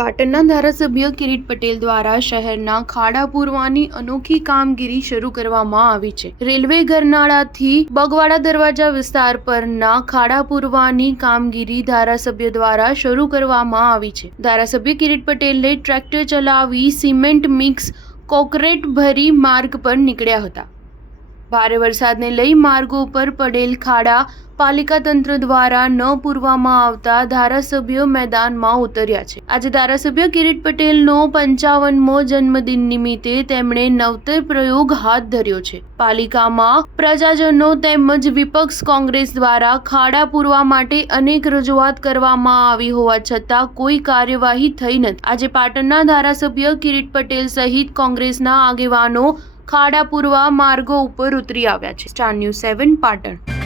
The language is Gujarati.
પાટણના ધારાસભ્ય કિરીટ પટેલ દ્વારા શહેરના ખાડા પૂરવાની અનોખી કામગીરી શરૂ કરવામાં આવી છે। રેલવે ગરનાળાથી બગવાડા દરવાજા વિસ્તાર પરના ખાડા પૂરવાની કામગીરી ધારાસભ્ય દ્વારા શરૂ કરવામાં આવી છે। ધારાસભ્ય કિરીટ પટેલે ટ્રેક્ટર ચલાવી સિમેન્ટ મિક્સ કોન્ક્રીટ ભરી માર્ગ પર નીકળ્યા હતા। ભારે વરસાદને લઈ માર્ગો પર પડેલ ખાડા પાલિકા તંત્ર દ્વારા ન પૂરવામાં આવતા ધારાસભ્ય મેદાનમાં ઉતર્યા છે। આજે ધારાસભ્ય કિરીટ પટેલનો 55મો જન્મદિન નિમિત્તે તેમણે નવતર પ્રયોગ હાથ ધર્યો છે। પાલિકામાં પ્રજાજનો તેમજ વિપક્ષ કોંગ્રેસ દ્વારા ખાડા પૂરવા માટે અનેક રજૂઆત કરવામાં આવી હોવા છતાં કોઈ કાર્યવાહી થઈ નથી। આજે પાટણના ધારાસભ્ય કિરીટ પટેલ સહિત કોંગ્રેસના આગેવાનો ખાડા પૂરવા માર્ગો ઉપર ઉતરી આવ્યા છે। Star news 7 Patan.